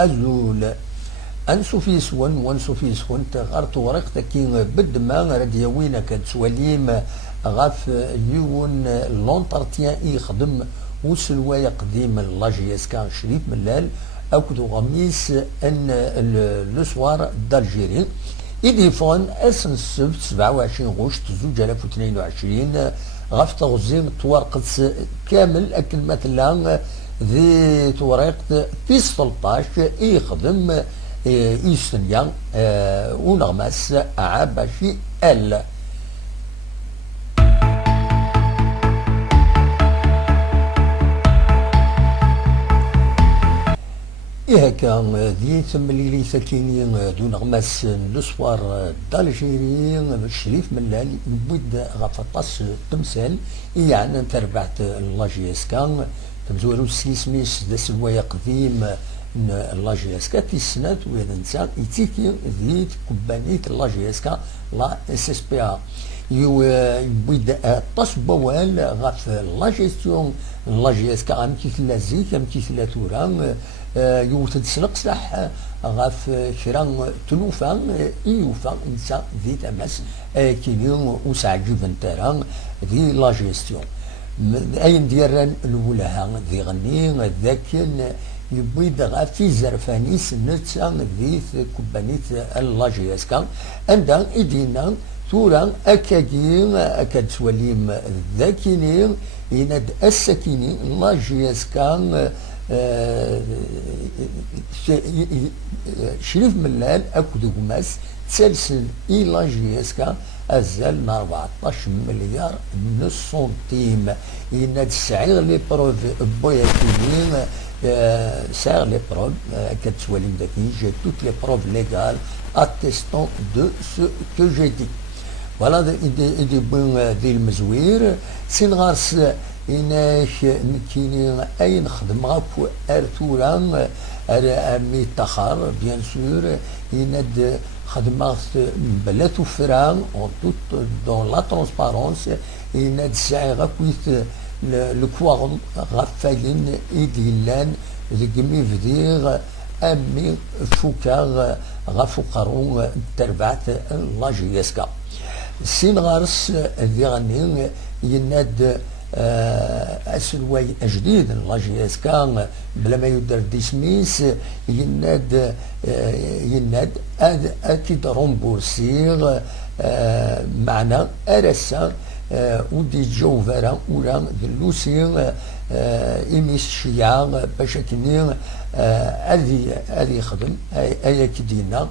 أزول أنسو في سون وانسو في سون تغارت ورقت كي بد ما راديا وين كتسوليم غاف يون لونترتيان يخدم وسلوايا قديم لاجيس كان شريف ملال أكدو غميس أن لو سوار دالجيري يديفون اسن السبت 27 غشت 2022 غاف تغزيم تورقت كامل أكل مثلا ذي توريقت في 16 يخدم يسنيا ونغمس عباشي ال هكا ذي تمليلي ساكيني دون غماس لسوار دالجيري الشريف ملال بود غفطاس تمثال يعني تربعت لاجيسكا تمزورو سيسميس دا سوايا قديم لاجيسكا تيسنات وهذا نتا يتيكي ذي كومبانيت لاجيسكا لا اس اس بي ا يبود طاس بوال غاف لا جيستيون لاجيسكا ام كيفلا زيك ام كيفلا تورا يوتد سنقصح غاف كرا تلوفا يوفا نتا ذي تماس كينيو وسعجب نتارا ذي لا جيستيون اين ديران الاولى ذي غني ذاك يبيد غافي زرفانيس نتا ذي كومبانيت لاجيسكا عندها ايدينا تورا اكاكين اكاد سواليم ذاكينين يناد السكيني لاجيسكا شريف ملال اكو غماس تسلسل الى جيسكا ازال 14 مليار من السنتيم يناد سعير لي بروف بويا كينين سعر لي بروف كتسواليم داكين جي توت لي بروف ليغال attestant de ce que j'ai dit. Voilà des bons دي المزوير سين غارس إناش نكيني أي نخدم غاكو أرتورا أمي تخار بيان سور يند خدمات بلا توفران أون توت دون لا ترونسبارونس يند ساعي غاكويت الكواغن غافالين إيديلان ذكمي فدير أمي فوكا غافو قارون تربعت لاجيسكا سين غارس ذيغني يند اسلواي جديد لاجيسكا بلا ما يدير ديسميس يناد اكيد رومبورسيغ معنا ارسا ودي جوفرا ورا دلوسي ايميس شيا باش كني هذه يخدم اي كدينا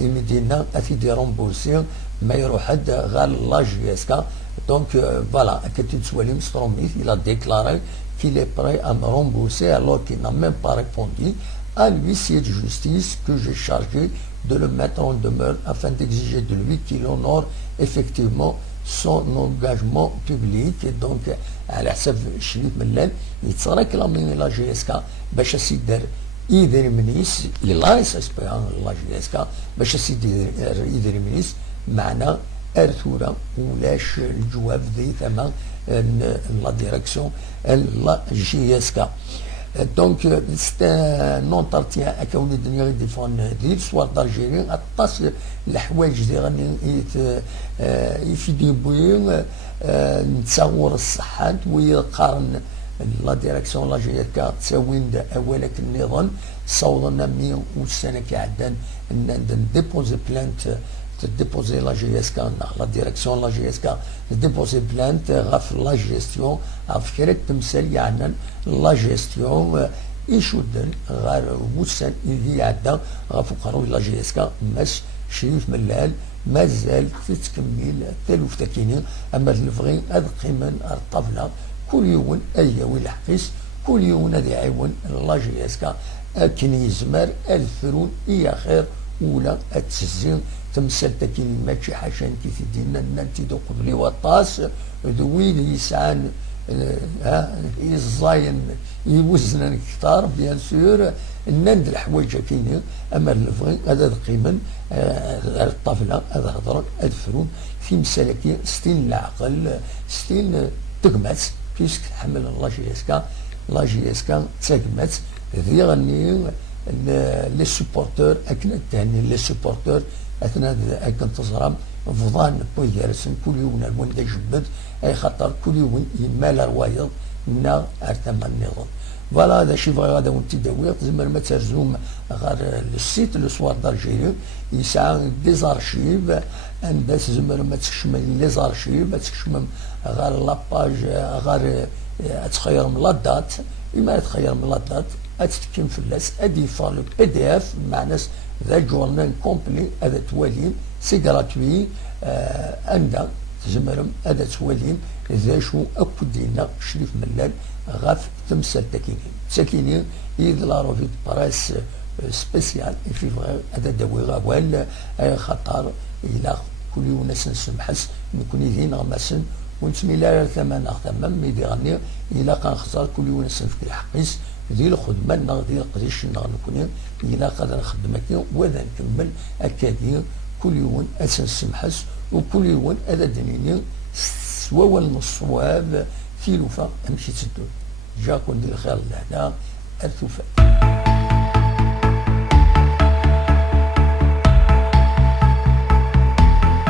يمدينا افيدي رومبورسيغ ما يروح حد غير لاجيسكا. Donc voilà, Ketil Swalim Stromith, il a déclaré qu'il est prêt à me rembourser alors qu'il n'a même pas répondu à l'huissier de justice que j'ai chargé de le mettre en demeure afin d'exiger de lui qu'il honore effectivement son engagement public. Et donc, على حسب شريف ملال يتصرك لامين لا جي اس كا باش يدير يدير منيس لا اس اس بي لا جي اس كا باش يدير منيس معنا ارثورا ولاش الجواب ذي ثما لا ديريكسيون لا جي اس كا. دونك سي ان اونترتيان اكون الدنيا ديفون ديال سوار دالجيري اطاس الحوايج دي غادي يفيدي بوين نتصور الصحات ويقارن لا ديريكسيون لا جي اس كا تساوين اولا النظام صوضنا 100 والسنه كعدان نديبوزي بلانت déposer la GSK, la direction de la GSK, déposer plainte, la gestion, affaire تمثل يعني la gestion يشدن غير وسن اللي عدا غفقروا لا GSK مش شريف ملال مازال تتكمل تلوف تكيني اما الفغي هذا قيمن الطفله كل يوم ايوي الحقيس كل يوم هذا يعاون لا GSK كن يزمر الفرون يا خير ولا التسجيل تمثل تكين ماشي حاشان كيف دينا نانتي دو قبلي وطاس دويل يسعان يزاين يوزن كثار بيان سور نند الحوايج كاينين اما الفغي هذا قيما الطفله هذا هضر الفرون في مسالكي ستيل العقل ستيل تقمت كيش تحمل لا جي اس كا لا جي اس كا تقمت ذي غني لي سوبورتور اكن تهني لي سوبورتور اثناء اكن تزرم فضان بويرسن كل يوم الوند جبد اي خاطر كل يوم يمال روايض نا ارتم النظام فوالا هذا شي بغا هذا وانت داوي زعما ما ترزوم غير السيت لو سوار دالجيري يسعى دي زارشيف عند زعما ما تكشمل لي زارشيف تكشمل غير لاباج غير تخير من لا دات ما تخير من لا دات اتكلم في اللاس ادي فالو بي دي اف مع ناس ذا جورنال كومبلي هذا توالين سي غراتوي عندها تزمرم هذا توالين ذا شو اكو دينا شريف ملال غاف تمثال تاكيني إذ لا روفيت براس سبيسيال في هذا داوي غوال أي خطر إلى كل يوم ناس نسمحس نكون يدين غماسن ونتمي لا ثمن ثمن ميدي غني إلى كنختار كل يوم ناس في الحقيس ذي الخدمة نغدي قديش نكون إلى قدر خدمتي وذا نكمل أكادير كل يوم نسمحس وكل يوم هذا دنيني سوا الصواب في لوفا امشي تسدو جاكم ديال الخير لهنا الثوفان